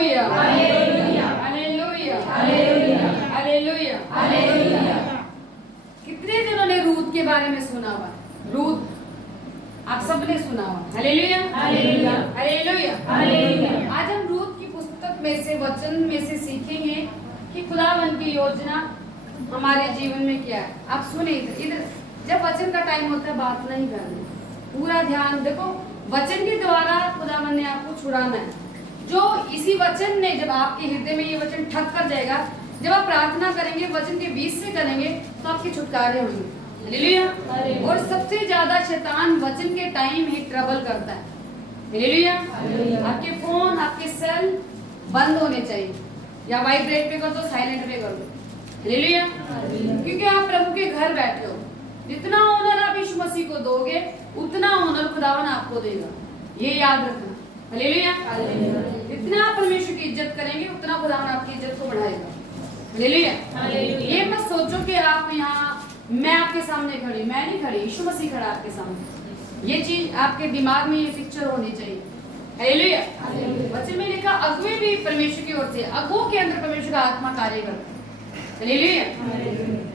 Hallelujah hallelujah hallelujah hallelujah hallelujah. कितने जनों ने रूत के बारे में सुना हुआ? रूत आप सबने सुना हुआ। Hallelujah hallelujah hallelujah hallelujah. आज हम रूत की पुस्तक में से वचन में से सीखेंगे कि खुदावन की योजना हमारे जीवन में क्या है। आप सुने इधर जब वचन का टाइम होता है बात नहीं करनी, पूरा ध्यान देखो। वचन के द्वारा खुदावन ने आपको छुड़ाना है। जो इसी वचन ने जब आपके हृदय में ये वचन ठक कर जाएगा, जब आप प्रार्थना करेंगे वचन के बीच से करेंगे तो आपके छुटकारे होंगे। हालेलुया। और सबसे ज्यादा शैतान वचन के टाइम ही ट्रबल करता है। हालेलुया। आपके फोन आपके सेल बंद होने चाहिए, या वाइब्रेट पे कर दो, साइलेंट पे कर दो। हालेलुया। क्योंकि आप प्रभु के घर बैठे हो। जितना ऑनर आप यीशु मसीह को दोगे उतना ऑनर खुदावन आपको देगा, ये याद रखना। हालेलुया। जितना आप परमेश्वर की इज्जत करेंगे उतना खुदावन आपकी इज्जत को बढ़ाएगा। हालेलुया। ये मत सोचो कि आप यहाँ मैं आपके सामने खड़ी, मैं नहीं खड़ी, यीशु मसीह खड़ा आपके सामने। ये चीज आपके दिमाग में ये पिक्चर होनी चाहिए। हालेलुया। वचन में लिखा अगुवे भी परमेश्वर की ओर से, अगुवों के अंदर परमेश्वर का आत्मा कार्य करता है। Hallelujah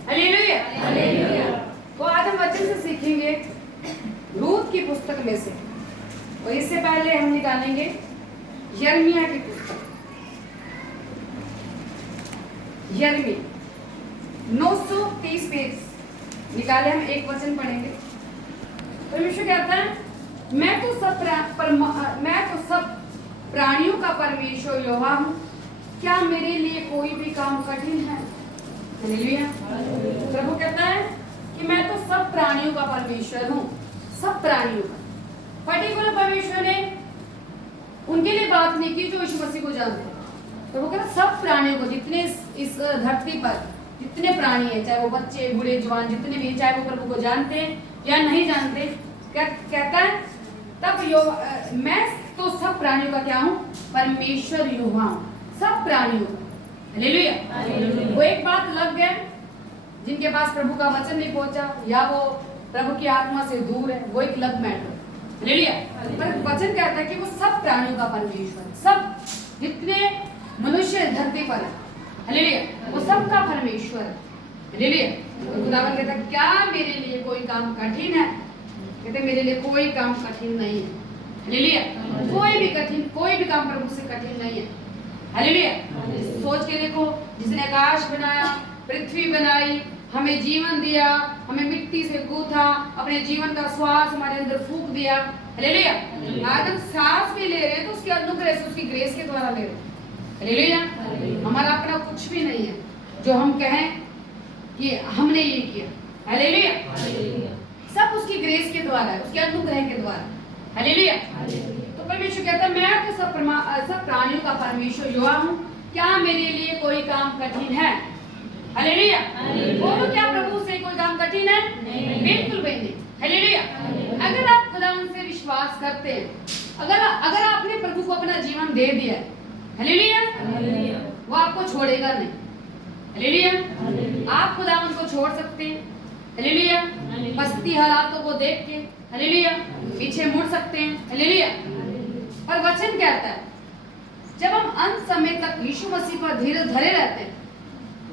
hallelujah hallelujah. तो आज हम वचन से सीखेंगे रूत की पुस्तक में से, और इससे पहले हम निकालेंगे यिर्मयाह की पुस्तक। यिर्मयाह 930 पेज निकाले, हम एक वचन पढ़ेंगे। परमेश्वर कहता है मैं तो सब प्राणियों का परमेश्वर यहोवा हूँ, क्या मेरे लिए कोई भी काम कठिन है? हालेलुया। प्रभु कहता है कि मैं तो सब प्राणियों का परमेश्वर हूँ, सब प्राणियों का। पर्टिकुलर परमेश्वर ने उनके लिए बात नहीं की जो यीशु मसीह को जानते हैं। तो वो कहता सब प्राणियों को, जितने इस धरती पर जितने प्राणी हैं, चाहे वो बच्चे बूढ़े जवान जितने भी, चाहे वो प्रभु को जानते हैं या नहीं जानते, कहता है तब मैं तो सब प्राणियों का क्या हूँ? परमेश्वर यहोवा हूँ, सब प्राणियों का। हालेलुया। वो एक बात लग गए जिनके पास प्रभु का वचन नहीं पहुंचा, या वो प्रभु की आत्मा से दूर है, वो एक लग मैटर। हालेलुया। पर वचन कहता है कि वो सब प्राणियों का परमेश्वर, सब जितने मनुष्य धरती पर है, हालेलुया, वो सब का परमेश्वर है। हालेलुया। खुदावन कहता है क्या मेरे लिए कोई काम कठिन है? कहते मेरे लिए कोई काम कठिन नहीं है। हालेलुया। कोई भी काम प्रभु से कठिन नहीं है। हालेलुया। सोच के देखो, जिसने आकाश बनाया, पृथ्वी बनाई, हमें जीवन दिया, हमें मिट्टी से गूथा, अपने जीवन का श्वास हमारे अंदर फूंक दिया। हालेलुया। आज हम सांस भी ले रहे हैं तो उसके अनुग्रह से, उसकी ग्रेस के द्वारा ले रहे हैं। हालेलुया। हमारा अपना कुछ भी नहीं है जो हम कहें कि हमने ये किया। हालेलुया। सब उसकी ग्रेस के द्वारा है, उसके अनुग्रह के द्वारा। हालेलुया। तो परमेश्वर कहता है मैं तो सब प्राणियों का परमेश्वर यहोवा हूँ, क्या मेरे लिए कोई काम कठिन है? हालेलुया। बोलो क्या प्रभु से कोई काम कठिन है? बिल्कुल भी नहीं। हालेलुया। अगर आप खुदावन से विश्वास करते हैं, अगर आपने प्रभु को अपना जीवन दे दिया है, हालेलुया, वो आपको छोड़ेगा नहीं। हालेलुया। आप खुदावन को छोड़ सकते हैं, हालेलुया, पस्ती हालातों को देख के, हालेलुया, पीछे मुड़ सकते हैं। हालेलुया। और वचन कहता है जब हम अंत समय तक यीशु मसीह पर धीरे धरे रहते हैं,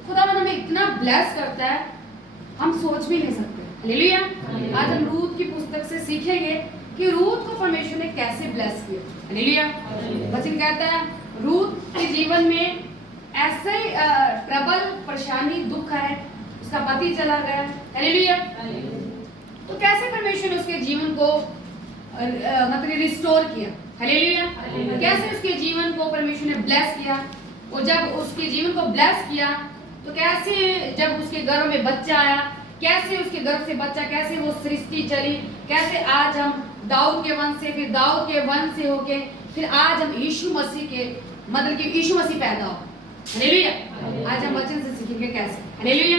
खुदावन हमें इतना ब्लेस करता है हम सोच भी नहीं सकते। हालेलुया। आज हम रूत की पुस्तक से सीखेंगे कि रूत को परमेश्वर ने कैसे ब्लेस किया। हालेलुया। वचन कहता है रूत के जीवन में ऐसे प्रबल परेशानी दुख है, उसका पति चला गया। हालेलुया। तो कैसे परमेश्वर ने उसके जीवन को मतलब रिस्टोर किया। हालेलुया। कैसे उसके जीवन को परमेश्वर ने ब्लेस किया, और जब उसके जीवन को ब्लेस किया तो कैसे जब उसके गर्भ में बच्चा आया, कैसे उसके गर्भ से बच्चा, कैसे वो सृष्टि चली, कैसे आज हम दाऊद के वंश से, फिर दाऊद के वंश से होके फिर आज हम यीशु मसीह के मतलब कि यीशु मसीह पैदा हो। हालेलुया। आज हम वचन से सीखेंगे कैसे। हालेलुया।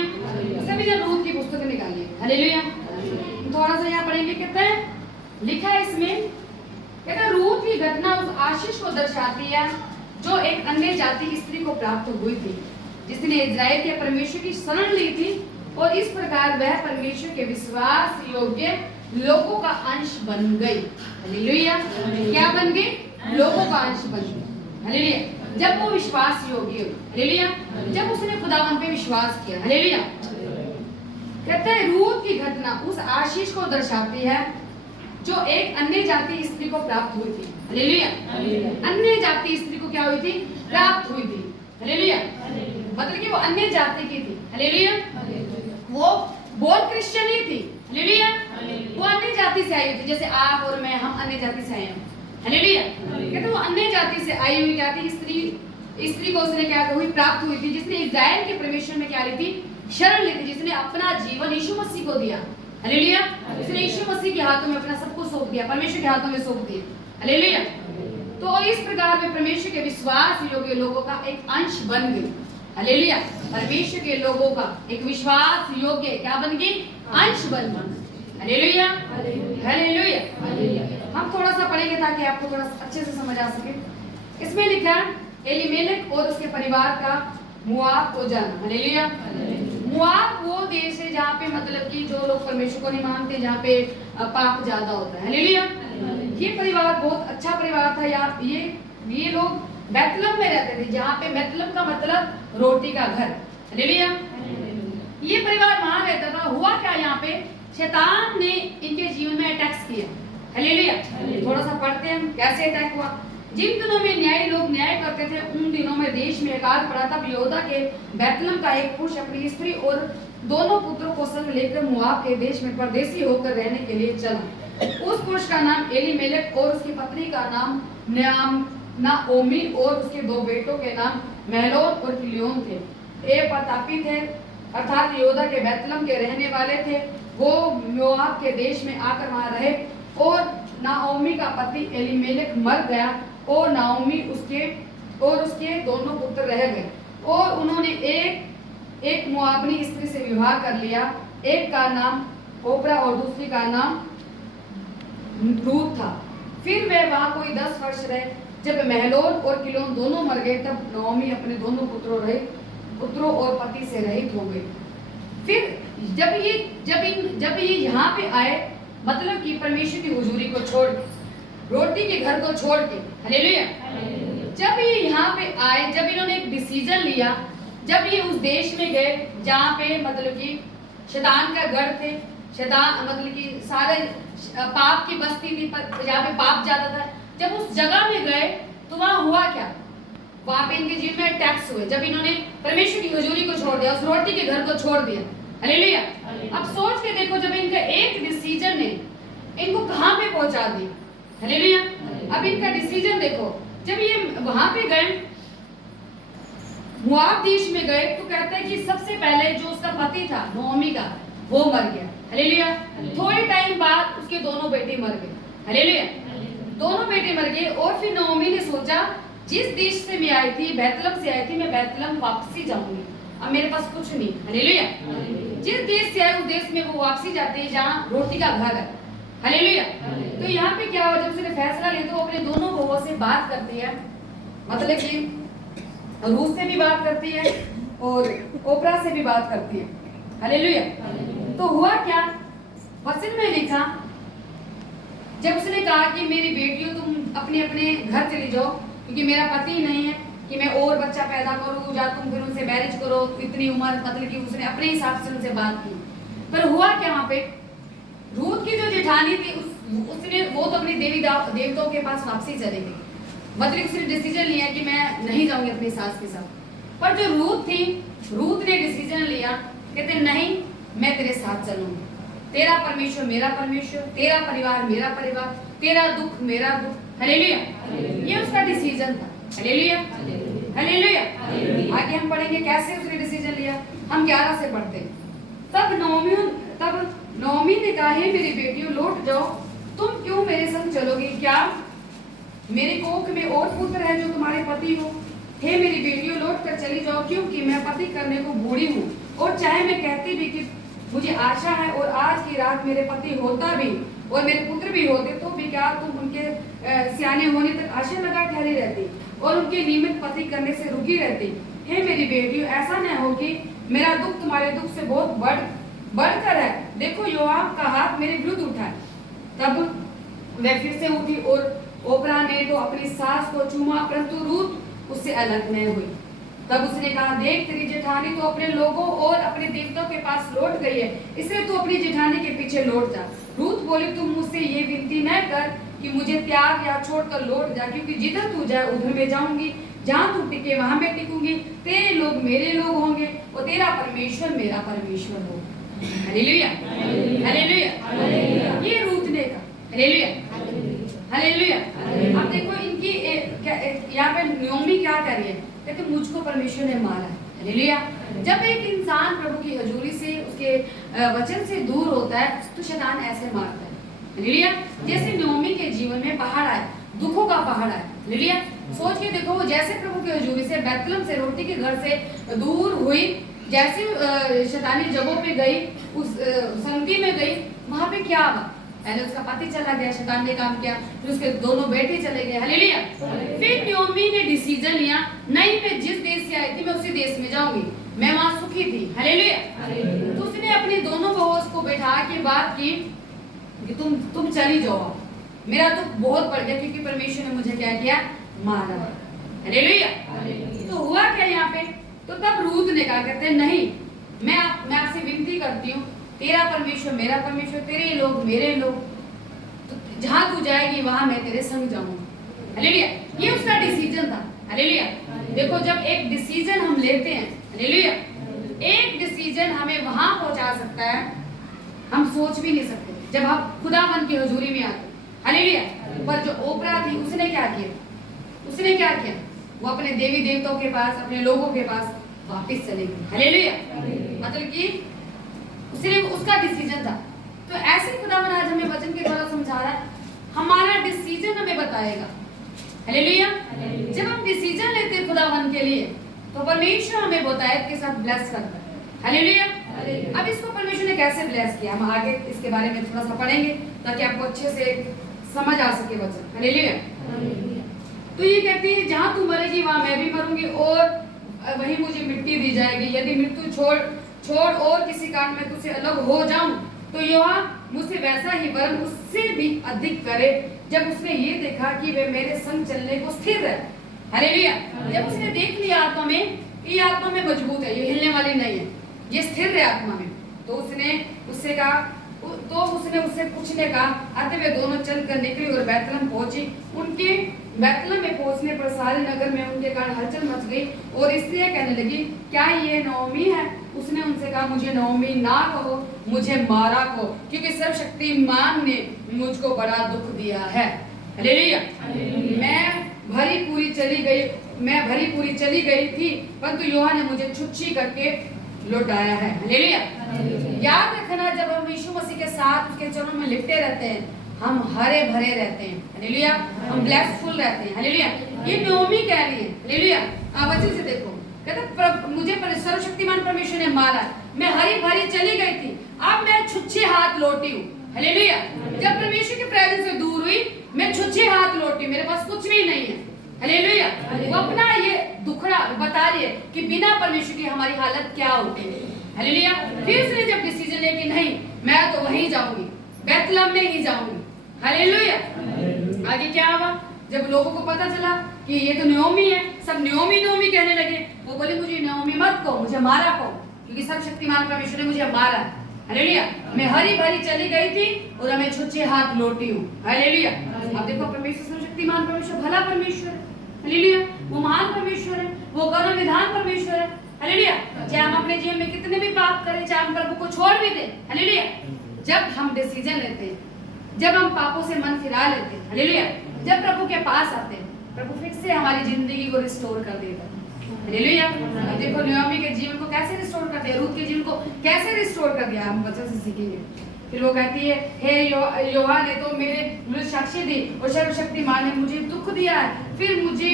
सभी जन रूत की पुस्तक निकालिए। हालेलुया। थोड़ा सा यहाँ पढ़ेंगे, कहते हैं लिखा है इसमें, कहते हैं रूत की घटना उस आशीष को दर्शाती है जो एक अन्य जाति की स्त्री को प्राप्त हुई थी, जिसने इजराइल के परमेश्वर की शरण ली थी, और इस प्रकार वह परमेश्वर के विश्वास योग्य लोगों का अंश बन गई। हालेलुया। क्या बन गई? लोगों का अंश बन गई। हालेलुया। जब वो विश्वास योग्य हुई, हालेलुया, जब उसने खुदावन पे विश्वास किया, हालेलुया। कहते हैं रूत की घटना उस आशीष को दर्शाती है जो एक अन्य जाति स्त्री को प्राप्त हुई थी, हालेलुया। अन्य जाति स्त्री को क्या हुई थी? प्राप्त हुई थी, हालेलुया। मतलब कि वो अन्य जाति की थी, हालेलुया। वो बोल क्रिश्चियन ही थी, हालेलुया। वो अन्य जाति से आई हुई थी, जैसे आप और मैं, हम अन्य जाति से आए हैं, हालेलुया। कहते वो अन्य जाति से आई हुई क्या थी? स्त्री को उसने क्या हुई? प्राप्त हुई थी, जिसने इस्राएल के परमेश्वर में क्या ली थी? शरण ली थी, जिसने अपना जीवन यीशु मसीह को दिया, हालेलुया। उसने यीशु मसीह के हाथों में अपना सब कुछ सौंप दिया, परमेश्वर के हाथों में सौंप दिया, हालेलुया। तो इस प्रकार में परमेश्वर के विश्वास योग्य लोगों का एक अंश बन गई, हालेलुया। परमेश्वर के लोगों का एक विश्वास योग्य क्या बन गई? अंश बन गई, हालेलुया, हालेलुया। हम थोड़ा सा पढ़ेंगे ताकि आपको थोड़ा अच्छे से समझ आ सके। इसमें लिखा है एलीमेलेक और उसके परिवार का मोआब को जाना, हालेलुया। मोआब वो देश है जहाँ पे मतलब कि जो लोग परमेश्वर को नहीं मानते, जहाँ पे पाप ज्यादा होता है, हालेलुया। ये परिवार बहुत अच्छा परिवार था यार। ये लोग बैतलम में रहते थे, जहाँ पे बैतलम का मतलब रोटी का घर, हालेलुया। ये परिवार वहां रहता था। हुआ क्या यहाँ पे? शैतान ने इनके जीवन में अटैक्स किया, हालेलुया। थोड़ा सा पढ़ते हैं कैसे अटैक हुआ। जिन दिनों में न्यायी लोग न्याय करते थे, उन दिनों में देश में अकाल पड़ा। तब यहूदा के बैतलम का एक पुरुष अपनी स्त्री और दोनों पुत्रों को संग लेकर मोआब के देश में परदेसी होकर रहने के लिए चला। उस पुरुष का नाम एलीमेलेक और उसकी पत्नी का नाम नाओमी और उसके दो बेटों के नाम महलोन और किलियोन थे। ये प्रतापी थे, अर्थात यहूदा के बैतलम के रहने वाले थे। वो मोआब के देश में आकर वहां रहे और नाओमी का पति एलीमेलेक मर गया और नाओमी उसके दोनों पुत्र रह गए। और उन्होंने एक मोआबनी स्त्री से विवाह कर लिया। एक का नाम ओप्रा और दूसरी का नाम रूत था। फिर वे वहां कोई 10 वर्ष रहे। जब महलोन और किलोन दोनों मर गए, तब नाओमी अपने दोनों पुत्रों और पति से रहित हो गई। फिर जब ये यहाँ पे आए, मतलब कि परमेश्वर की हुजूरी को छोड़ के, रोटी के घर को छोड़ के, हालेलुया। जब ये यहाँ पे आए, जब इन्होंने एक डिसीजन लिया, जब ये उस देश में गए जहाँ पे मतलब कि शैतान का गढ़ थे, शैतान मतलब कि सारे पाप की बस्ती थी, जहाँ पे पाप ज्यादा था। जब उस जगह में गए तो वहाँ हुआ क्या? वहाँ पे इनके जीवन में अटैक्स हुए। जब इन्होंने परमेश्वर की हुजूरी को छोड़ दिया, उस रोटी के घर को छोड़ दिया, हालेलुया। अब सोच के देखो, जब इनका एक डिसीजन ने इनको कहाँ पे पहुंचा दिया, हालेलुया। अब इनका डिसीजन देखो, जब ये वहां पे गए, मोआब देश में गए, तो कहते हैं कि सबसे पहले जो उसका पति था नाओमी का, वो मर गया, हालेलुया। थोड़े टाइम बाद उसके दोनों बेटे मर गए, हालेलुया। दोनों बेटे मर गए। और फिर नाओमी ने सोचा, जिस देश से मैं आई थी, बैतलम से आई थी, मैं बैतलम वापसी जाऊंगी। अब मेरे पास कुछ नहीं, हालेलुया। जिस देश से आए उस देश में वो वापसी जाते हैं जहाँ रोटी का घर है, हालेलुया। तो यहाँ पे क्या हुआ? जब उसने फैसला लिया तो अपने दोनों बहुओं से बात करती है, मतलब कि रूस से भी बात करती है और ओपरा से भी बात करती है, हालेलुया। तो हुआ क्या? वचन में लिखा, जब उसने कहा कि मेरी बेटियों तुम अपने अपने घर चली जाओ, क्योंकि मेरा पति नहीं है कि मैं और बच्चा पैदा करूं, या तुम फिर उनसे मैरिज करो, इतनी उम्र, मतलब कि उसने अपने हिसाब से उनसे बात की। पर हुआ क्या? वहां पे रूत की जो जेठानी थी, उसने वो तो अपने देवताओं के पास वापसी चली गई। मतलब उसने डिसीजन लिया कि मैं नहीं जाऊंगी अपनी सास के साथ। पर जो रूत थी, रूत ने डिसीजन लिया, कहते नहीं, मैं तेरे साथ चलूंगी। तेरा परमेश्वर मेरा परमेश्वर, तेरा परिवार मेरा परिवार, तेरा दुख मेरा दुख, हालेलुया। ये उसका डिसीजन था, हालेलुया, हालेलुया। आगे हम पढ़ेंगे कैसे उसने डिसीजन लिया। हम 11 से पढ़ते हैं। तब नाओमी ने कहा, हे मेरी बेटियों, लौट जाओ, तुम क्यों मेरे संग चलोगी? क्या मेरे कोख में और पुत्र है जो तुम्हारे पति हो? हे मेरी बेटियों, लौट कर चली जाओ, क्योंकि मैं पति करने को बूढ़ी हूँ। और चाहे मैं कहती भी कि मुझे आशा है और आज की रात मेरे पति होता भी और मेरे पुत्र भी होते, तो भी क्या तुम उनके सियाने होने तक आशा लगा ठहरी रहती और उनके नियमित पति करने से रुकी रहती? हे मेरी बेटियों, ऐसा न हो कि मेरा दुख तुम्हारे दुख से बहुत बढ़कर है। देखो, योआब का हाथ मेरे विरुद्ध उठा है। तब वह फिर से उठी और ओपरा ने तो अपनी सास को चूमा, परंतु रूत उससे अलग मैं हुई। तब उसने कहा, देख तेरी जेठानी तो अपने लोगों और अपने देवताओं के पास लौट गई है, इसलिए तू अपनी जेठानी के पीछे लौट जा। रूत बोली, तुम मुझसे ये विनती न कर कि मुझे त्याग या छोड़कर लौट जा, क्योंकि जिधर तू जाए उधर मैं जाऊंगी, जहाँ तू टिके वहां मैं टिकूंगी, तेरे लोग मेरे लोग होंगे और तेरा परमेश्वर मेरा परमेश्वर होगा। Hallelujah, hallelujah. ये रूत ने कहा, हालेलुया, हालेलुया। अब देखो इनकी यहाँ पे नयोमी क्या कर रही है, कहते मुझको परमेश्वर ने मारा है। हालेलुया। जब एक इंसान प्रभु की हजूरी से, उसके वचन से दूर होता है तो शैतान ऐसे मारता है। हालेलुया। जैसे नयोमी के जीवन में पहाड़ आए, दुखों का पहाड़ आए। हालेलुया। सोच के देखो, वो जैसे प्रभु की हजूरी से बैतलहम से रोटी के घर से दूर हुई, जैसे शैतानी जगहों पे गई, उस संगति में गई, वहां पे क्या हुआ? पहले उसका पति चला गया, शैतान ने काम किया, फिर उसके दोनों बेटे चले गए। हालेलुया। फिर नयोमी ने डिसीजन लिया, नहीं मैं जिस देश से आई थी मैं उसी देश में जाऊंगी, मैं वहां सुखी थी। हालेलुया। तो उसने अपनी दोनों बहूओं को बैठा के बात की कि तुम चली जाओ, मेरा दुख बहुत बढ़ गया क्योंकि परमेश्वर ने मुझे क्या किया, मारा। हालेलुया। तो हुआ क्या यहाँ पे? तो तब रूत ने कहा, कहते नहीं, मैं आपसे विनती करती हूँ, तेरा परमेश्वर मेरा परमेश्वर, तेरे लोग मेरे लोग, तो जहाँ तू जाएगी वहां मैं तेरे संग जाऊंगा। हालेलुया। ये उसका डिसीजन था। हालेलुया। देखो जब एक डिसीजन हम लेते हैं, हालेलुया, एक डिसीजन हमें वहां पहुंचा सकता है हम सोच भी नहीं सकते, जब हम खुदावन की हजूरी में आते। हालेलुया। पर जो ओपरा थी उसने क्या किया? उसने क्या किया? वो अपने देवी देवताओं के पास, अपने लोगों के पास वापस चले गई। हालेलुया। मतलब कि सिर्फ उसका डिसीजन था। तो ऐसे खुदावन आज हमें वचन के द्वारा समझा रहा है, हमारा डिसीजन हमें बताएगा। हालेलुया। जब हम डिसीजन लेते हैं खुदावन के लिए तो परमेश्वर हमें बहुतायत के साथ ब्लेस करता है। हालेलुया। अब इसको परमेश्वर ने कैसे ब्लेस किया, हम आगे इसके बारे में थोड़ा सा पढ़ेंगे ताकि आपको अच्छे से समझ आ सके वचन। हालेलुया। तो ये कहती है, जहां तू मरेगी वहां मैं भी मरूंगी और वहीं मुझे मिट्टी दी जाएगी। यदि मृत्यु छोड़ और किसी कारण में तुझसे अलग हो जाऊं तो यहोवा मुझसे वैसा ही वरन उससे भी अधिक करे। जब उसने ये देखा कि वे मेरे संग चलने को स्थिर है। हालेलुया। जब उसने देख लिया आत्मा में, ये आत्मा में मजबूत है, ये हिलने वाली नहीं है, ये स्थिर है आत्मा में, तो उसने उससे कहा, तो उसने उससे पूछने का, अतः वे दोनों चलकर निकली और बैतलहम पहुंची। उनके बैतलहम में पहुंचने पर सारे नगर में उनके कारण हलचल मच गई और इसलिए कहने लगी, क्या ये नओमी है? उसने उनसे कहा, मुझे नओमी ना कहो, मुझे मारा कहो, क्योंकि सर्वशक्तिमान ने मुझको बड़ा दुख दिया है। हालेलुया। मैं भरी पूरी चली गई थी, परंतु यहोवा ने मुझे छुच्छी करके लौटाया है। हालेलुया। याद रखना, जब हम यीशु मसीह के साथ उसके चरणों में लिपटे रहते हैं हम हरे भरे रहते हैं। हालेलुया। हम ब्लेसफुल रहते हैं। हालेलुया। ये नओमी कह रही है। हालेलुया। वचन से देखो, कहते मुझे सर्वशक्तिमान परमेश्वर ने मारा, मैं हरी भरी चली गई थी, अब मैं छुच्छे हाथ लौटी हूँ। हालेलुया। जब परमेश्वर के प्रेजेंस से दूर हुई मैं छुच्छे हाथ लौटी, मेरे पास कुछ भी नहीं है। हालेलुया। वो अपना ये दुखड़ा बता रही है कि बिना परमेश्वर की हमारी हालत क्या होती है। हालेलुया। फिर उसने जब डिसीजन लिया कि नहीं मैं तो वहीं जाऊंगी, बैतलहम में ही जाऊंगी। हालेलुया। आगे क्या हुआ? जब लोगों को पता चला कि ये तो नओमी है, सब नओमी नओमी कहने लगे। वो बोले, मुझे नओमी मत कहो, मुझे मारा कहो, क्योंकि सर्वशक्तिमान परमेश्वर ने मुझे मारा। हालेलुया। मैं हरी भरी चली गई थी और मैं छुच्छे हाथ लौटी हूँ। हालेलुया। अब देखो, परमेश्वर सर्वशक्तिमान परमेश्वर भला परमेश्वर है। हालेलुया। वो महान परमेश्वर है, वो करुण विधान परमेश्वर है। हालेलुया। चाहे हम अपने जीवन में कितने भी पाप करें, चाहे हम प्रभु को छोड़ भी दें, हालेलुया, जब हम डिसीजन लेते हैं, जब हम पापों से मन फिरा लेते हैं, हालेलुया, जब प्रभु के पास आते हैं, प्रभु फिर से हमारी जिंदगी को रिस्टोर कर देता है। हालेलुया। देखो नओमी के जीवन को कैसे रिस्टोर कर दिया, रूत के जीवन को कैसे रिस्टोर कर दिया, हम वचन से सीखेंगे। फिर वो कहती है, हे यहोवा ने तो मेरे मुझे साक्षी दी और सर्वशक्तिमान ने मुझे दुख दिया है, फिर मुझे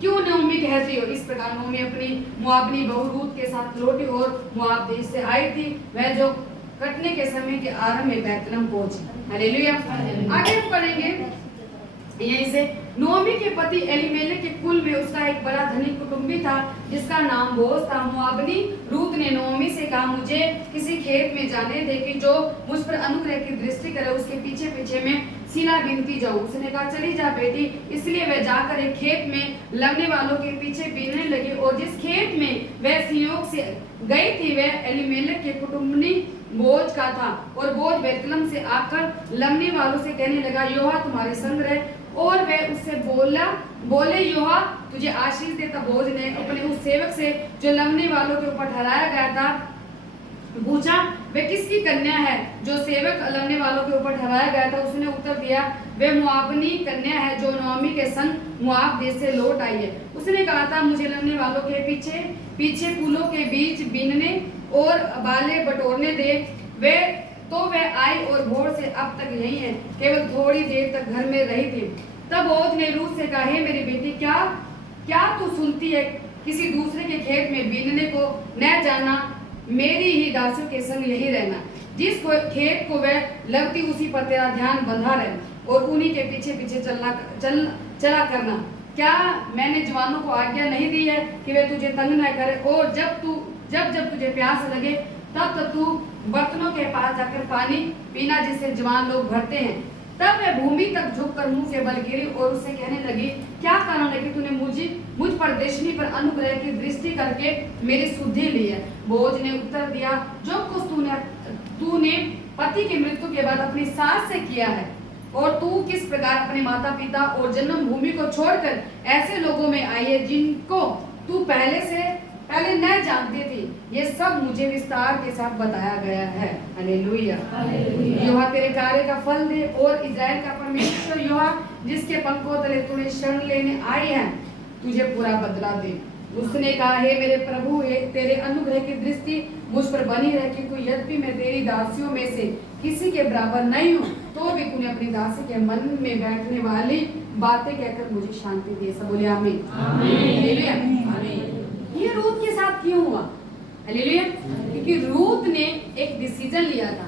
क्यों नओमी कहती हो? इस प्रकार नओमी अपनी मुआबनी बहू रूत के साथ लौटी और मुआब देश से आई थी, वह जो कटने के समय के आरंभ में बैतलहम पहुंची। हालेलुया। आगे हम पढ़ेंगे यहीं से नोमी के पति एलीमेलेक के कुल में उसका एक बड़ा धनिक कुटुंबी था जिसका नाम बोअज था। मोआबनी रूत ने नोमी से कहा, मुझे किसी खेत में जाने दे कि जो मुझ पर अनुग्रह की दृष्टि करे, उसके पीछे पीछे मैं सीला बीनती जाऊं। उसने कहा, चली जा बेटी। इसलिए वह जाकर एक खेत में लगने वालों के पीछे बीनने लगी, और जिस खेत में वह संयोग से गई थी वह एलीमेलेक के कुटुंबी बोअज का था। और बोअज बेतलम से आकर लगने वालों से कहने लगा, योहा तुम्हारे संग रहे। और वह उससे बोले, योहा तुझे आशीष दे। तब बोअज ने अपने उस सेवक से जो लगने वालों के ऊपर ठहराया गया था पूछा, वे किसकी कन्या है जो सेवक लगने वालों के ऊपर ठहराया गया था? उसने उत्तर दिया, वे मोआबनी कन्या है जो नोमी के संग मोआब देश से लौट आई है। उसने कहा था, मुझे लगने वालों के पीछे पीछे फूलों के बीच बीनने और बाले बटोरने दे। वे तो वह आई और भोर से अब तक यही है, केवल थोड़ी देर तक घर में रही थी। तब बोअज ने रूत से कहा, हे मेरी बेटी, क्या तू सुनती है? किसी दूसरे के खेत में बीनने को न जाना, मेरी ही दासियों के संग यही रहना। जिस खेत को वह लगती उसी पर तेरा ध्यान बंधा रहे, और उन्हीं के पीछे पीछे चला करना। क्या मैंने जवानों को आज्ञा नहीं दी है कि वे तुझे तंग न करे? और जब तुझे प्यास लगे तब तू बर्तनों के पास जाकर पानी पीना, जिससे जवान लोग भरते हैं। तब वह भूमि तक झुककर मुंह के बल गिरी और उससे कहने लगी, क्या कारण है कि तूने मुझ परदेशनी पर अनुग्रह की दृष्टि करके मेरी सुधि ली है? बोअज ने उत्तर दिया, जो कुछ तूने पति की मृत्यु के बाद अपनी सास से किया है, और तू किस प्रकार अपने माता पिता और जन्मभूमि को छोड़कर ऐसे लोगों में आई है जिनको तू पहले न जानती थी, ये सब मुझे विस्तार के साथ बताया गया है। हालेलुया। यहोवा तेरे कार्य का फल दे, और इज़राइल का परमेश्वर यहोवा जिसके पंखों तले तूने शरण लेने आई है, तुझे पूरा बदला दे। उसने कहा, हे मेरे प्रभु, तेरे अनुग्रह की दृष्टि मुझ पर बनी रहे, क्योंकि यद्यपि मैं तेरी दासियों में से किसी के बराबर नहीं हूँ, तो भी तूने अपनी दासी के मन में बैठने वाली बातें कहकर मुझे शांति दी। सब बोले आमीन। हालेलुया। ये रूत के साथ क्यों हुआ? हालेलुया। क्योंकि रूत ने एक डिसीजन लिया था।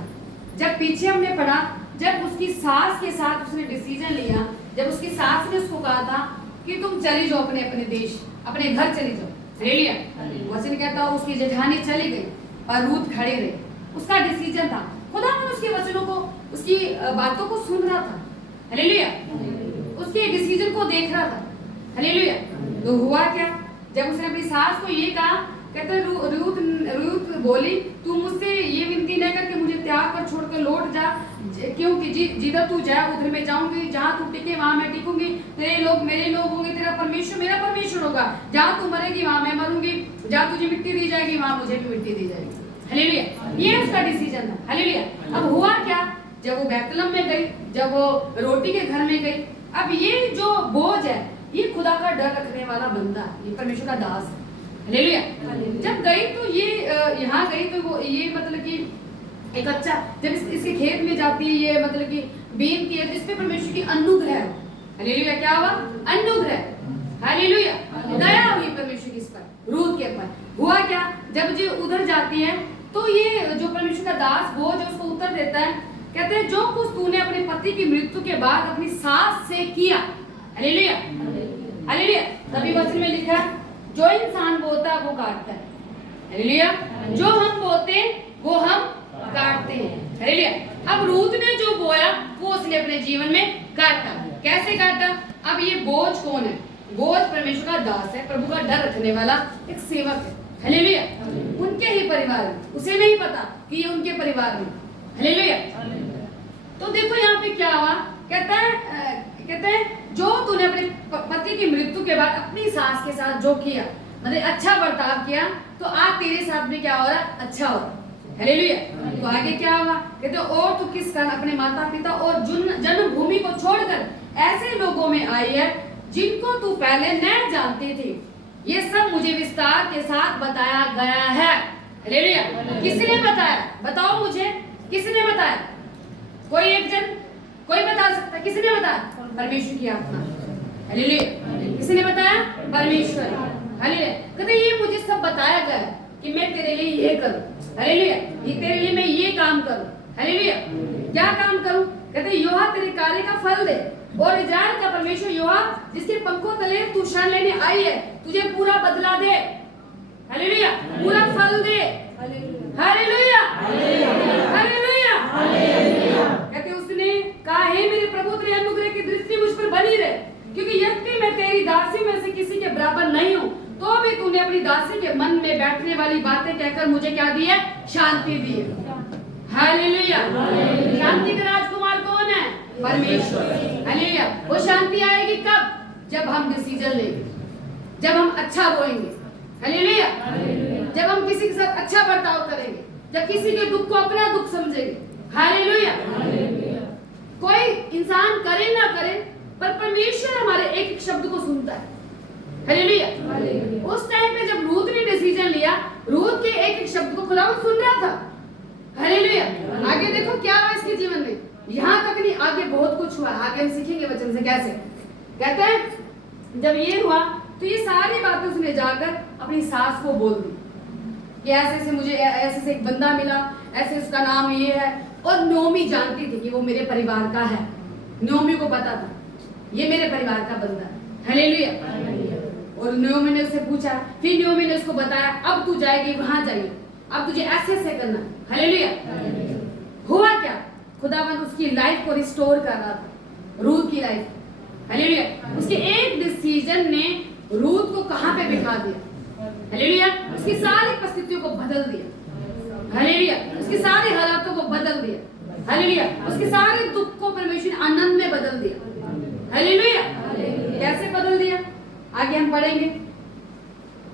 जब पीछे हमने पढ़ा, जब उसकी सास के साथ उसने डिसीजन लिया, जब उसकी सास ने उसको कहा था कि तुम चली जाओ अपने देश, अपने घर चली जाओ। हालेलुया। वचन कहता है उसकी जेठानी चली गई और रूत खड़ी रही। उसका डिसीजन था। खुदा ने उसके वचनों को, उसकी बातों को सुन रहा था। हालेलुया। उसके डिसीजन को देख रहा था। हालेलुया। तो हुआ क्या? जब उसने अपनी सास को ये कहा, कहते रूत बोली, तू मुझसे ये विनती न कर कि मुझे त्याग कर छोड़कर लौट जा, क्योंकि जिधर तू जाए उधर मैं जाऊंगी, जहाँ तू टिके वहाँ मैं टिकूंगी, तेरे लोग मेरे लोग होंगे, तेरा परमेश्वर मेरा परमेश्वर होगा। जहाँ तू मरेगी वहाँ मैं मरूंगी, जहाँ तुझे मिट्टी दी जाएगी वहाँ मुझे भी मिट्टी दी जाएगी। हालेलुया। ये उसका डिसीजन था। हालेलुया। अब हुआ क्या? जब वो बैतलहम में गई, जब वो रोटी के घर में गई, अब ये जो बोझ है, ये खुदा का डर रखने वाला बंदा, ये परमेश्वर का दास है। हालेलुया। जब गई तो ये यहाँ गई तो वो ये मतलब कि एक अच्छा, जब इसके खेत में जाती है, ये मतलब कि बीनती है, जिसपे परमेश्वर की अनुग्रह है। हालेलुया। क्या हुआ? अनुग्रह। हालेलुया। दया हुई परमेश्वर की इस पर, रूत के ऊपर। हुआ क्या? जब ये उधर जाती है तो ये जो परमेश्वर का दास वो जो उसको उत्तर देता है, कहते हैं जो कुछ तूने अपने पति की मृत्यु के बाद अपनी सास से किया। हालेलुया। हालेलुया। तभी वचन में लिखा है, जो इंसान बोता है वो काटता है। हालेलुया। जो हम बोते वो हम काटते हैं। हालेलुया। अब रूत ने जो बोया वो उसने अपने जीवन में काटा। कैसे काटा? अब ये बोझ कौन है? बोझ परमेश्वर का दास है, प्रभु का डर रखने वाला एक सेवक है। हालेलुया। उनके ही परिवार में, उसे नहीं पता कि ये उनके परिवार में। हालेलुया। तो देखो यहाँ पे क्या हुआ, कहते हैं जो तूने अपने पति की मृत्यु के बाद अपनी सास के साथ जो किया, मतलब अच्छा बर्ताव किया, तो आज तेरे साथ में क्या हो रहा? अच्छा हो रहा। हालेलुया। तो आगे क्या हुआ? कहते और तू किस कारण अपने माता पिता और जन्मभूमि को छोड़कर ऐसे लोगों में आई है जिनको तू पहले न जानती थी। ये सब मुझे विस्तार के साथ बताया गया है। हालेलुया। किसने बताया? बताओ मुझे, किसने बताया? कोई एक जन, कोई बता सकता है? किसने बताया? परमेश्वर की आत्मा। हालेलुया। किसने बताया? परमेश्वर। हालेलुया। कहते ये मुझे सब बताया गया कि मैं तेरे लिए ये करूं। हालेलुया। ये तेरे लिए मैं ये काम करूं। हालेलुया। क्या काम करूं? कहते यहोवा तेरे कार्य का फल दे, और इजराइल का परमेश्वर यहोवा जिसके पंखों तले तू शरण लेने आई है, तुझे पूरा बदला दे, हालेलुया, पूरा फल दे, हालेलुया, हालेलुया। कहते उसने कहा, हे मेरे प्रभु तेरे अनुग्रह की दृष्टि मुझ पर बनी रहे, क्योंकि यद्यपि मैं तेरी दासी में से किसी के बराबर नहीं हूँ, तो भी तूने अपनी दासी के मन में बैठने वाली बातें कहकर मुझे क्या दी है? शांति दी है, हालेलुया। शांति का राजकुमार कौन है? परमेश्वर, हालेलुया। वो शांति आएगी कब? जब हम डिसीजन लेंगे, जब हम अच्छा बोलेंगे, हालेलुया, जब हम किसी के साथ अच्छा बर्ताव करेंगे, जब किसी के दुख को अपना दुख समझेंगे, हालेलुया। कोई इंसान करे ना करे, पर परमेश्वर हमारे एक एक शब्द को सुनता है, हालेलुया। उस टाइम पे जब रूथ ने डिसीजन लिया, रूथ के एक एक शब्द को खुदा सुन रहा था, हालेलुया। आगे देखो क्या हुआ इसके जीवन में, यहाँ तक नहीं, आगे बहुत कुछ हुआ, आगे हम सीखेंगे वचन से कैसे। कहते हैं जब ये हुआ तो ये सारी बातें उसने जाकर अपनी सास को बोल दी कि ऐसे ऐसे मुझे ऐसे से एक बंदा मिला, ऐसे उसका नाम ये है। और नोमी जानती थी कि वो मेरे परिवार का है, नोमी को पता था ये मेरे परिवार का बंदा है, हालेलुया। और नोमी ने उससे पूछा, फिर नोमी ने उसको बताया, अब तू जाएगी वहां जाइए, अब तुझे ऐसे ऐसे करना, हालेलुया। हुआ क्या? खुदावंद उसकी लाइफ को रिस्टोर कर रहा था, रूथ की लाइफ, हालेलुया। उसके एक डिसीजन ने रूथ को कहां पे बिठा दिया, हालेलुया। उसकी सारी परिस्थितियों को बदल दिया, हालेलुया। उसके सारे हालातों को बदल दिया, हालेलुया। उसके सारे दुख को परमेश्वर ने आनंद में बदल दिया, हालेलुया। कैसे बदल दिया आगे हम पढ़ेंगे।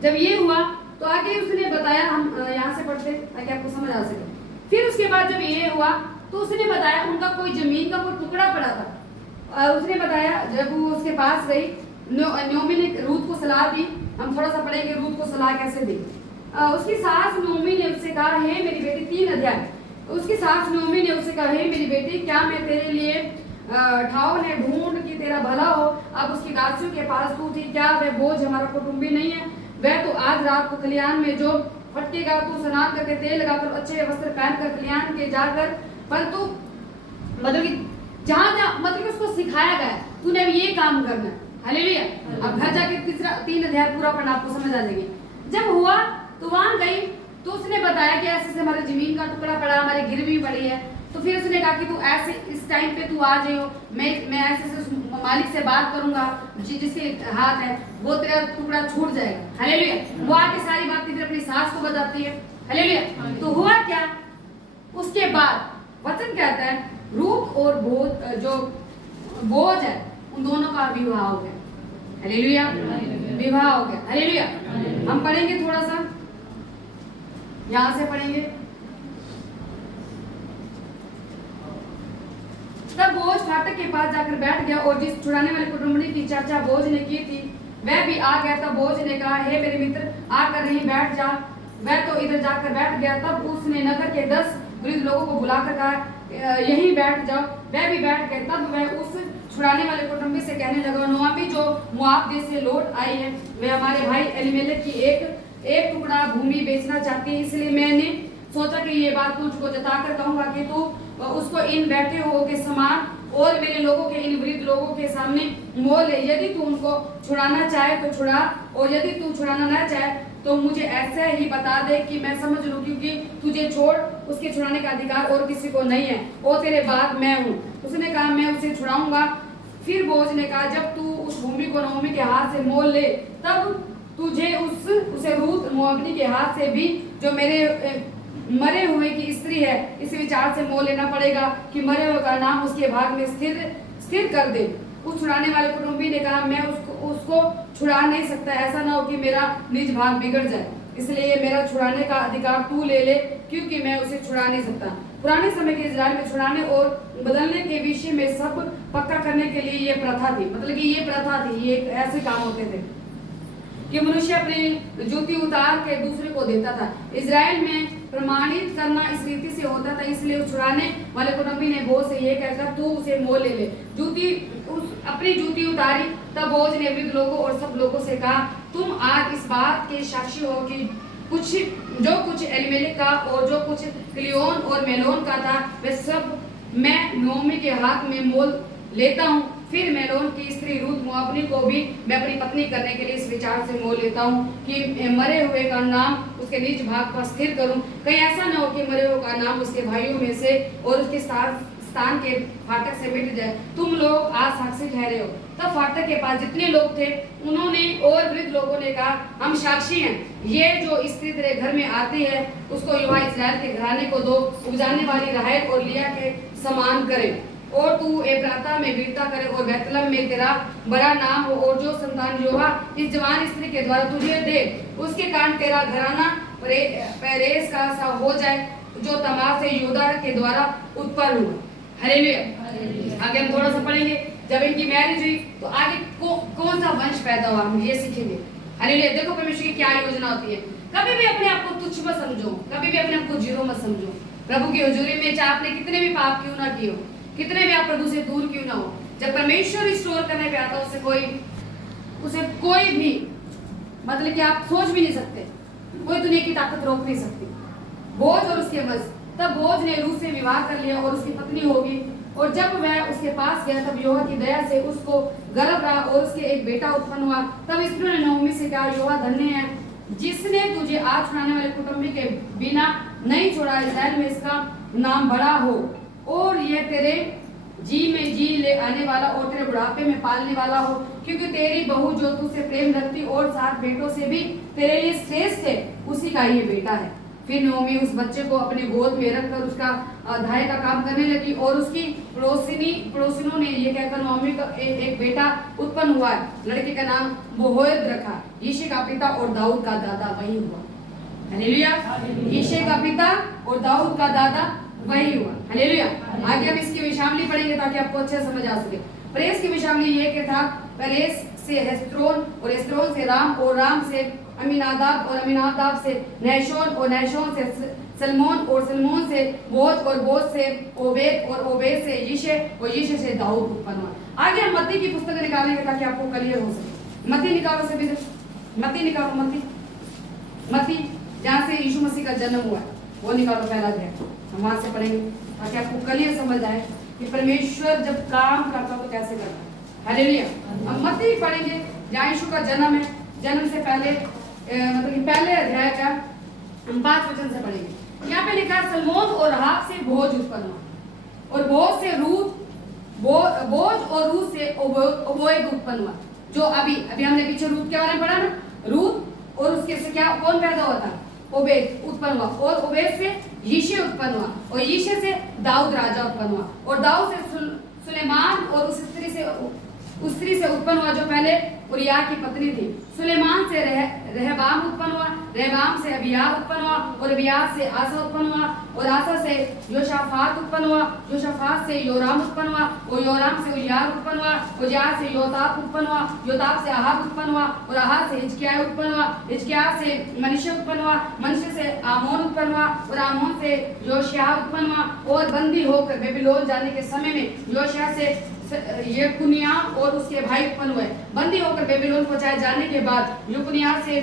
जब ये हुआ तो आगे उसने बताया, हम यहाँ से पढ़ते ताकि आपको समझ आ सके। फिर उसके बाद जब ये हुआ तो उसने बताया उनका कोई जमीन का कोई टुकड़ा पड़ा था। उसने बताया जब वो उसके पास गई, नोमी ने रूथ को सलाह दी, हम थोड़ा सा पढ़ेंगे रूथ को सलाह कैसे दी। उसकी सास नोमी ने उससे कहा, हे मेरी बेटी, 3 अध्याय। उसकी सास नोमी ने उससे कहा, हे मेरी बेटी, क्या मैं तेरे लिए ठाव ने ढूंढ कि तेरा भला हो। अब उसकी दासियों के पास तू थी, क्या वह बोझ हमारा कुटुंबी नहीं है? वह तो आज रात को खलियान में जो फटकेगा, तू स्नान करके तेल लगाकर अच्छे वस्त्र पहनकर खलियान के जाकर, पर तू मतलब कि जहाँ मतलब उसको सिखाया गया तूने अब ये काम करना, हालेलुया। अब घर जाके 3 अध्याय पूरा पढ़ना, आपको समझ आ जाएगी। जब हुआ तो वहां गई तो उसने बताया कि ऐसे हमारे जमीन का टुकड़ा पड़ा, हमारी गिरवी पड़ी है। तो फिर उसने कहा कि तू ऐसे इस टाइम पे तू आ जाइयो, मैं ऐसे मालिक से बात करूंगा, जिसके हाथ है वो तेरा टुकड़ा छूट जाएगा, हालेलुया। वो आके सारी बातें फिर अपनी सास को बताती है, हालेलुया। तो हुआ क्या? उसके बाद वचन कहता है रूथ और बोझ है, उन दोनों का विवाह हो गया, हालेलुया। विवाह हो गया, हालेलुया। हम पढ़ेंगे थोड़ा सा, यहां से पढ़ेंगे। तब बोझ फाटक के पास जाकर बैठ गया, और जिस छुड़ाने वाले कुटुंबी की चर्चा बोझ ने की थी वह भी आ गया। तब बोझ ने कहा, हे मेरे मित्र, आकर यहीं बैठ जा। वह तो इधर जाकर बैठ गया। तब उसने नगर के 10 वृद्ध लोगों को बुलाकर कहा, यहीं बैठ जाओ। वह भी बैठ गए। तब वह उस छुड़ाने वाले कुटुंबी से कहने लगा, नोआमी जो मोआब देश से लौट आई है, वह हमारे भाई एलीमेलेक की एक टुकड़ा भूमि बेचना चाहती है। इसलिए मैंने सोचा कि ये बात तुझको जताकर कहूंगा कि तू उसको इन बैठे हुओं के समान और मेरे लोगों के, इन वृद्ध लोगों के सामने मोल ले। यदि तू उनको छुड़ाना चाहे तो छुड़ा, और यदि तू छुड़ाना न चाहे तो मुझे ऐसा ही बता दे कि मैं समझ लूं, क्योंकि तुझे छोड़ उसके छुड़ाने का अधिकार और किसी को नहीं है, और तेरे बाद मैं हूँ। उसने कहा, मैं उसे छुड़ाऊंगा। फिर बोझ ने कहा, जब तू उस भूमि को नोमी के हाथ से मोल ले, तब तुझे उसे रूथ मोआबनी के हाथ से भी, जो मेरे मरे हुए की स्त्री है, इस विचार से मोल लेना पड़ेगा कि मरे हुए का नाम उसके भाग में स्थिर कर दे। उस छुड़ाने वाले कुटुंबी ने कहा, मैं उसको छुड़ा नहीं सकता, ऐसा ना हो कि मेरा निज भाग बिगड़ जाए, इसलिए मेरा छुड़ाने का अधिकार तू ले ले, क्योंकि मैं उसे छुड़ा नहीं सकता। पुराने समय के इजराइल में छुड़ाने और बदलने के विषय में सब पक्का करने के लिए ये प्रथा थी, मतलब कि ये प्रथा थी, ये ऐसे काम होते थे कि मनुष्य अपनी जूती उतार के दूसरे को देता था। इजराइल में प्रमाणित करना इस रीति से होता था, इसलिए उस छुड़ाने वाले कुटुंबी ने बोझ से ये कहकर, तू उसे मोल ले ले। अपनी जूती उतारी। तब बोझ ने वृद्ध लोगों और सब लोगों से कहा, तुम आज इस बात के साक्षी हो कि जो कुछ एलीमेलेक का और जो कुछ किलियोन और मेलोन का था, वे सब मैं नोमी के हाथ में मोल लेता हूँ। फिर मेलोन की स्त्री रूथ मोआबनी को भी मैं अपनी पत्नी करने के लिए इस विचार से मोल लेता हूँ कि मरे हुए का नाम उसके नीच भाग पर स्थिर करूं, कहीं ऐसा न हो कि मरे हुए का नाम उसके भाइयों में से और उसके स्थान के फाटक से मिट जाए। तुम लोग आज साक्षी ठहरे हो। तब फाटक के पास जितने लोग थे उन्होंने और वृद्ध लोगों ने कहा, हम साक्षी हैं, ये जो स्त्री तेरे घर में आती है उसको युवा इस्राएल के घराने को दो, उपजाने वाली राहेल और लिया के समान करे, और तू एफ्राता में वीरता करे और बैतलहम में तेरा बड़ा नाम हो, और जो संतान यहोवा इस जवान स्त्री के द्वारा तुझे दे उसके कारण तेरा घराना पेरेस का सा हो जाए जो तमार से योदा के द्वारा उत्पन्न हुआ। हालेलुया। आगे हम थोड़ा सा पढ़ेंगे, जब इनकी मैरिज हुई तो आगे कौन सा वंश पैदा हुआ हम ये सीखेंगे। हालेलुया। देखो परमेश्वर की क्या योजना होती है। कभी भी अपने आप को तुच्छ मत समझो, कभी भी अपने आप को जीरो मत समझो। प्रभु की हुजूरी में चाहे आपने कितने भी पाप क्यों ना किए हो, कितने भी आप प्रभु से दूर क्यों ना हो, जब परमेश्वर रिस्टोर करने पे आता है उसे कोई भी मतलब कि आप सोच भी नहीं सकते, कोई दुनिया की ताकत रोक नहीं सकती। बोझ और उसके वश, तब बोझ ने रूथ से विवाह कर लिया और उसकी पत्नी होगी, और जब वह उसके पास गया तब यहोवा की दया से उसको गर्भ रहा और उसके एक बेटा उत्पन्न हुआ। तब स्त्रियों ने नओमी से कहा, यहोवा धन्य है जिसने तुझे आज छुड़ाने वाले कुटुंबी के बिना नहीं छोड़ा, इस्राएल में इसका नाम बड़ा हो, और यह तेरे जी में जी ले आने वाला और तेरे बुढ़ापे में पालने वाला हो, क्योंकि तेरी बहू जो तुझसे प्रेम रखती और 7 बेटों से भी तेरे लिए श्रेष्ठ है, उसी का ये बेटा है। फिर नओमी उस बच्चे को अपने गोद में रखकर उसका धाय का काम करने लगी, और उसकी पड़ोसिनों ने ये कहकर नओमी का एक बेटा उत्पन्न हुआ है, लड़के का नाम बोअज रखा। यिशै का पिता और दाऊद का दादा वही हुआ। हालेलुया। यिशै का पिता और दाऊद का दादा वही हुआ। हालेलुया। आगे हम इसकी विषावली पढ़ेंगे ताकि आपको अच्छे समझ आ सके। परेस की विषावली ये कि था, परेस से हेस्रोन और हेस्रोन से राम और राम से अमीनादाब और अमीनादाब से नहशोन और नहशोन से सलमोन और सलमोन से बोज और बोज से ओबेद और ओबेद से यिशै और यिशै से दाऊद उत्पन्न हुआ। आगे हम मत्ती की पुस्तक निकालेंगे ताकि आपको क्लियर हो सके। मत्ती निकालो सभी, मत्ती निकालो, मत्ती जहाँ से यीशु मसीह का जन्म हुआ है वो निकालो, पहला अध्याय हम वहां से पढ़ेंगे ताकि आपको क्लियर समझ आए कि परमेश्वर जब काम करता तो कैसे करता है। हालेलुया। हम मत्ती पढ़ेंगे जहाँ यीशु का जन्म है, जन्म से पहले मतलब कि पहले अध्याय का हम 5 वचन से पढ़ेंगे। यहाँ पे लिखा सलमोन और राहाब से बोज उत्पन्न हुआ, और बोज से रूथ, बोज और रूथ से ओबोएद उत्पन्न हुआ। जो अभी हमने पीछे रूथ के बारे में पढ़ा ना, रूथ और उसके से क्या कौन पैदा हुआ था, ओबेद उत्पन्न हुआ, और ओबेद से यिशै उत्पन्न हुआ, और यिशै से दाऊद राजा उत्पन्न हुआ, और दाऊद से सुलेमान और उस स्त्री से उत्पन्न हुआ जो पहले उरिया की पत्नी थी। सुलेमान से रहबाम उत्पन्न हुआ, रहबाम से अबिया उत्पन्न हुआ, और अबिया से आसा उत्पन्न हुआ, और आसा से योशाफात उत्पन्न हुआ, योशाफात से योराम उत्पन्न हुआ, और योराम से उजियार उत्पन्न हुआ, उजियार से योताब उत्पन्न हुआ, योताब से आहाब उत्पन्न हुआ, और आहाब से हिजकिय्याह उत्पन्न हुआ, हिजकिय्याह से मनुष्य उत्पन्न हुआ, मनुष्य से आमोन उत्पन्न हुआ, और आमोन से योशिय्याह उत्पन्न हुआ, और बंदी होकर बेबीलोन जाने के समय में योशिय्याह से यकुनिया और उसके भाई उत्पन्न हुए। बंदी होकर बेबीलोन पहुंचाए जाने के बाद यकुनिया से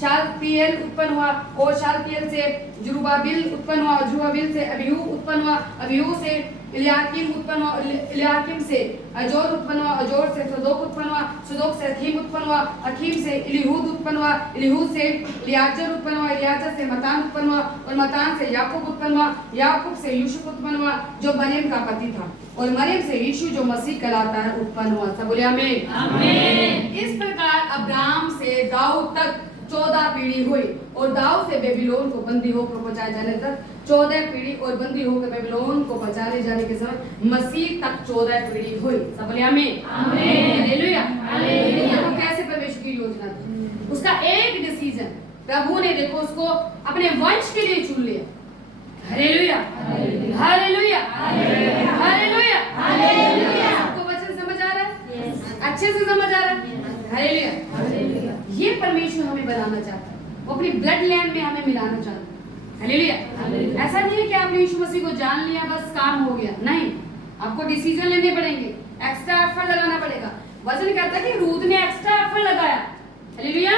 शालतिएल उत्पन्न हुआ, और शालतिएल से जुरुब्बाबिल उत्पन्न हुआ, और जुरुब्बाबिल से अबीहू उत्पन्न हुआ, अबीहू से इल्याकीम उत्पन्न हुआ, इल्याकीम से अजोर उत्पन्न हुआ, अजोर से सदोक उत्पन्न हुआ, सदोक से अखीम उत्पन्न हुआ, अखीम से इलीहूद उत्पन्न हुआ, इलीहूद से इलियाजर उत्पन्न हुआ, इलियाजर से मतान उत्पन्न हुआ, और मतान से याकूब उत्पन्न हुआ, याकूब से यूसुफ उत्पन्न हुआ जो मरियम का पति था, और मरियम से यीशु जो मसीह कहलाता है उत्पन्न हुआ। सब बोले आमीन। आमीन। इस प्रकार अब्राहम से दाऊद तक 14 पीढ़ी हुई, और दाऊद से बेबीलोन को बंदी होकर पहुंचाए जाने तक 14 पीढ़ी, और बंदी होकर बेबीलोन को पहुंचाने जाने के समय मसीह तक 14 पीढ़ी हुई। सब बोले आमीन। आमीन। हालेलुया। हालेलुया। देखो कैसे परमेश्वर की योजना थी, उसका एक डिसीजन प्रभु ने देखो उसको अपने वंश के लिए चुन लिया। हालेलुया। हालेलुया। हालेलुया। हालेलुया। आपको वचन समझ आ रहा है? अच्छे से समझ आ रहा है? हालेलुया। ये परमेश्वर हमें बनाना चाहता है, वो अपनी ब्लड लाइन में हमें मिलाना चाहता है। हालेलुया। ऐसा नहीं है कि आपने यीशु मसीह को जान लिया बस काम हो गया, नहीं, आपको डिसीजन लेने पड़ेंगे, एक्स्ट्रा एफर्ट लगाना पड़ेगा। वचन कहता है कि रूथ ने एक्स्ट्रा एफर्ट लगाया। हालेलुया।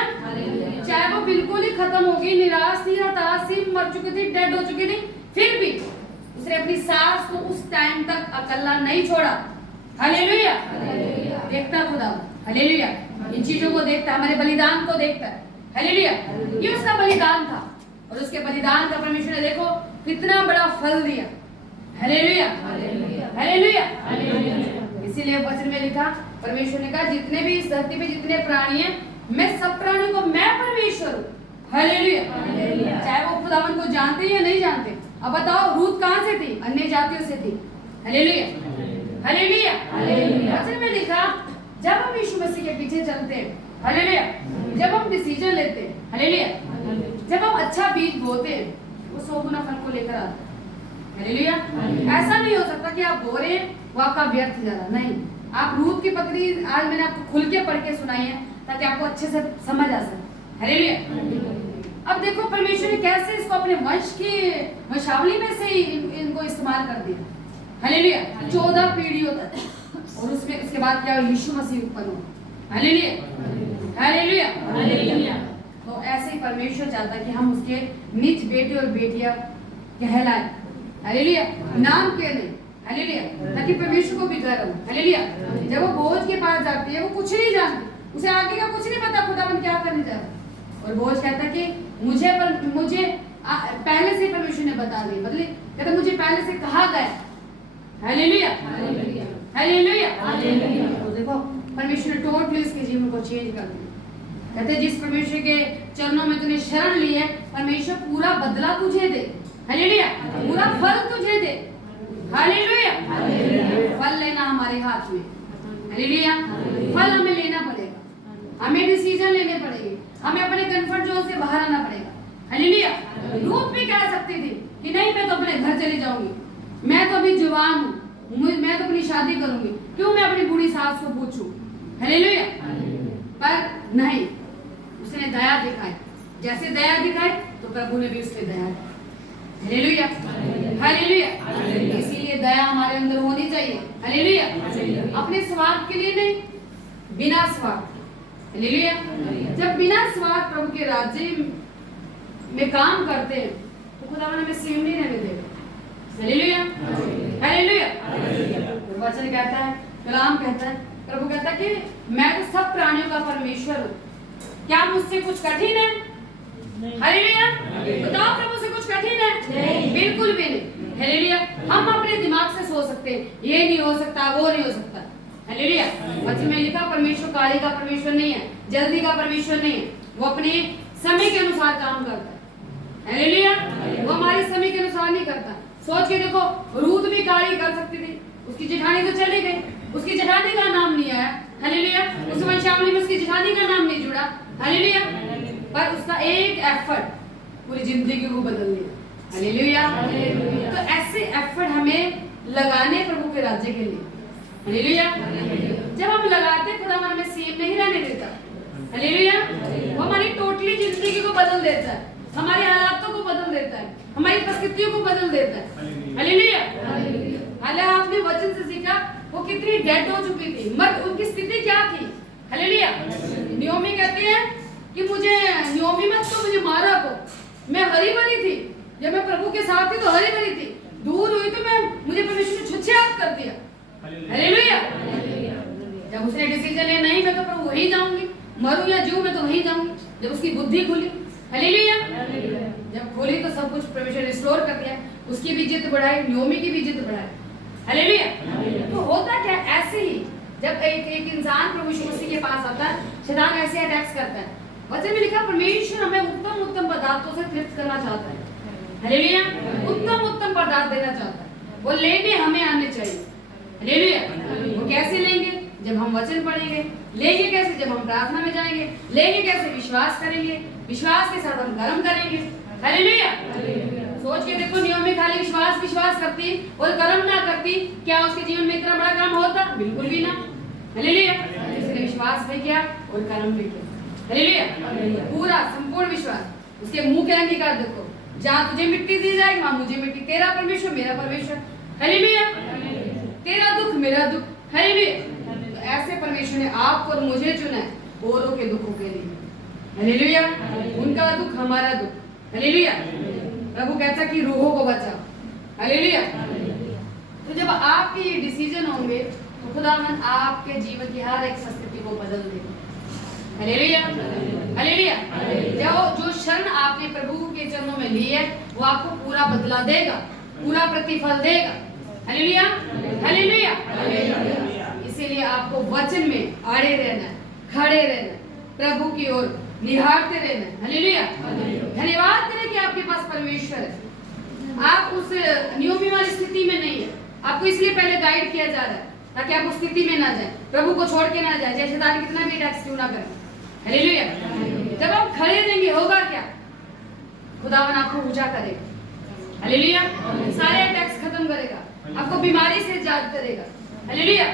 चाहे वो बिल्कुल ही खत्म हो गई, निराश थी, हताश थी, मर चुकी थी, डेड हो चुकी थी, फिर भी उसने अपनी सास को उस टाइम तक अकेला नहीं छोड़ा। हालेलुया। देखता है खुदा, हालेलुया। इन चीजों को देखता है, हमारे बलिदान को देखता है, हालेलुया। ये उसका बलिदान था और उसके बलिदान का परमेश्वर ने देखो कितना बड़ा फल दिया, हालेलुया, हालेलुया। इसीलिए वचन में लिखा, परमेश्वर ने कहा जितने भी इस धरती पे जितने प्राणी हैं, मैं सब प्राणियों को, मैं परमेश्वर हूँ, हालेलुया। चाहे वो खुदावन को जानते या नहीं जानते। अब बताओ रूत कहाँ से थी? अन्य जातियों से थी, हालेलुया, हालेलुया। वचन में लिखा जब हम यीशु मसीह के पीछे चलते हैं, हालेलुया, जब हम डिसीजन लेते हैं, हालेलुया, जब हम अच्छा बीज बोते हैं, वो 100 गुना फल को लेकर आता है, हालेलुया। ऐसा नहीं हो सकता कि आप बो रहे हैं वो आपका व्यर्थ जा रहा, नहीं। आप रूत की पत्री आज मैंने आपको खुल के पढ़ के सुनाई है ताकि आपको अच्छे से समझ आ सके, हालेलुया। अब देखो परमेश्वर ने कैसे इसको अपने वंश की वंशावली में से इनको इस्तेमाल कर दिया, हालेलुया, 14 पीढ़ियों तक। और उसमें उसके बाद क्या यीशु मसीह उत्पन्न हुआ, हालेलुया, हालेलुया, हालेलुया। तो ऐसे ही परमेश्वर चाहता है कि हम उसके निज बेटे और बेटियां कहलाएं, हालेलुया, नाम के नहीं, हालेलुया, ताकि परमेश्वर को भी गर्व हो, हालेलुया। जब वो बोझ के पास जाती है, वो कुछ नहीं जानती, उसे आगे का कुछ नहीं पता खुदावन क्या करने जा रहा है। और बोझ कहता कि मुझे पहले से परमेश्वर ने बता दी, मतलब कहता मुझे पहले से कहा गया, हालेलुया, हालेलुया। तो देखो परमेश्वर ने टोटली उसके जीवन को चेंज कर दिया। कहते जिस परमेश्वर के चरणों में तूने शरण ली है, परमेश्वर पूरा बदला तुझे दे, हालेलुया, पूरा फल तुझे दे, हालेलुया। फल लेना हमारे हाथ में, हालेलुया। फल हमें लेना पड़ेगा, हमें डिसीजन लेने पड़ेंगे, हमें अपने कंफर्ट जोन से बाहर आना पड़ेगा, हालेलुया। रूत भी कह सकती थी कि नहीं मैं तो अपने घर चली जाऊंगी, मैं तो अभी जवान हूँ, मैं तो अपनी शादी करूंगी, क्यों मैं अपनी बूढ़ी सास को पूछूं, हालेलुया। पर नहीं, उसने दया दिखाई, जैसे दया दिखाई तो प्रभु ने भी उस पर दया दी, हालेलुया, हालेलुया। इसीलिए दया हमारे अंदर होनी चाहिए, हालेलुया। अपने स्वार्थ के लिए नहीं, बिना स्वार्थ, हालेलुया। जब बिना स्वार्थ प्रभु के राज्य में काम करते हैं तो खुदावन हमें सेम नहीं रहने देगा, हालेलुया, हालेलुया। वचन कहता है, कलाम कहता है, प्रभु कहता है कि मैं तो सब प्राणियों का परमेश्वर हूँ, क्या मुझसे कुछ कठिन है, हालेलुया। बताओ प्रभु से कुछ कठिन है? बिल्कुल भी नहीं, हालेलुया। हम अपने दिमाग से सोच सकते हैं ये नहीं हो सकता, वो नहीं हो सकता, हालेलुया। वचन में लिखा परमेश्वर काली का परमेश्वर नहीं है, जल्दी का परमेश्वर नहीं है, वो अपने समय के अनुसार काम करता है, हालेलुया। वो हमारे समय के अनुसार नहीं करता। सोच के देखो, रूत भी कार्य कर सकती थी, उसकी जेठानी तो चली गई, उसकी जेठानी का नाम नहीं आया, हालेलुया। उस वंशावली में उसकी जेठानी का नाम नहीं जुड़ा, हालेलुया। पर उसका एक एफर्ट पूरी जिंदगी को बदल दिया, हालेलुया। तो ऐसे एफर्ट हमें लगाने प्रभु के राज्य के लिए, हालेलुया। जब हम लगाते खुदा हमें सेम नहीं रहने देता, हालेलुया। वो हमारी टोटली जिंदगी को बदल देता है, हमारे हालातों को बदल देता है, हमारी परिस्थितियों को बदल देता है, हालेलुया। हालांकि आपने वचन से सीखा वो कितनी डेड हो चुकी थी, मर उनकी स्थिति क्या थी, हालेलुया। नियोमी कहते हैं कि नियोमी मत तो मुझे मारा को, मैं हरी भरी थी, जब मैं प्रभु के साथ थी तो हरी भरी थी, दूर हुई तो मुझे परमेश्वर ने छुच्छात कर दिया, हालेलुया। जब उसने डिसीजन लिया नहीं मैं तो प्रभु वहीं जाऊंगी, मरूं या जीऊं मैं तो वहीं जाऊंगी, जब उसकी बुद्धि खुली, हालेलुया। जब खोली तो सब कुछ परमेश्वर ने रिस्टोर कर दिया, उसकी भी इज्जत बढ़ाई, नियोमी की भी इज्जत बढ़ाई, हालेलुया। तो होता क्या, ऐसे ही जब एक इंसान प्रभु यीशु मसीह के पास आता है, शैतान ऐसे अटैक्स करता है। वचन में लिखा परमेश्वर हमें उत्तम उत्तम पदार्थों से तृप्त करना चाहता है, हालेलुया। उत्तम उत्तम पदार्थ देना चाहता है, वो लेने हमें आने चाहिए, हालेलुया। वो कैसे लेंगे? जब हम वचन पढ़ेंगे। लेंगे कैसे? जब हम प्रार्थना में जाएंगे। लेंगे कैसे? विश्वास करेंगे, विश्वास के साथ हम कर्म करेंगे, हालेलुया। सोच के देखो, नियम में खाली विश्वास करती और कर्म ना करती, क्या उसके जीवन में इतना बड़ा काम होता? बिल्कुल भी ना, हालेलुया। उसने विश्वास भी किया और कर्म भी किया, हालेलुया। पूरा संपूर्ण विश्वास, उसके मुंह के अंगीकार देखो, जहाँ तुझे मिट्टी दी जाएगी वहाँ मुझे मिट्टी, तेरा परमेश्वर मेरा परमेश्वर, हालेलुया। तेरा दुख मेरा दुख, हालेलुया। तो ऐसे परमेश्वर ने आपको और मुझे चुना है औरों के दुखों के लिए, हालेलुया। उनका दुख हमारा दुख, हालेलुया। प्रभु कहता कि रूहों को बचाओ, हालेलुया। तो जब आपके ये डिसीजन होंगे तो खुदावन आपके जीवन की हर एक स्थिति को बदल देगा। Hallelujah, hallelujah. जो शरण आपने प्रभु के चरणों में ली है वो आपको पूरा बदला देगा, पूरा प्रतिफल देगा। Hallelujah, hallelujah. इसीलिए आपको वचन में अड़े रहना, खड़े रहना, प्रभु की ओर निहारते रहना। हालेलुया, धन्यवाद करें कि आपके पास परमेश्वर है। आप उस नियमी वाली स्थिति में नहीं है, आपको इसलिए पहले गाइड किया जा रहा है ताकि आप उस स्थिति में ना जाए, प्रभु को छोड़ के ना जाए, जैसे शैतान कितना भी अटैक्स क्यों ना करे। हालेलुया। जब आप खड़े रहेंगे होगा क्या? खुदावन आपको ऊंचा करेगा। हालेलुया। सारे अटैक्स खत्म करेगा, आपको बीमारी से आजाद करेगा। हालेलुया।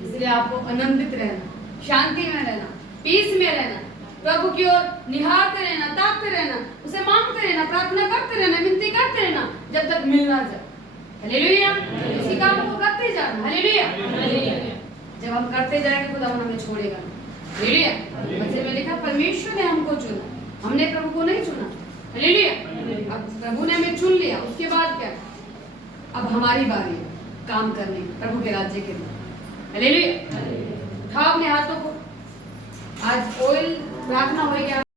इसलिए आपको आनंदित रहना, शांति में रहना, पीस में रहना, प्रभु की ओर निहारते रहना, ताकते रहना, उसे मांगते रहना, प्रार्थना करते रहना, विनती करते रहना जब तक मिल ना जाए। हालेलुया। इसी काम को करते जाना। हालेलुया। जब हम करते जाएंगे खुदावन हमें छोड़ेगा। हालेलुया। वचन में लिखा परमेश्वर ने हमको चुना, हमने प्रभु को नहीं चुना। हालेलुया। अब प्रभु ने हमें चुन लिया, उसके बाद क्या? अब हमारी बारी है काम करने प्रभु के राज्य के लिए। हालेलुया। उठाओ अपने हाथों को, आज ऑयल प्रार्थना होगी।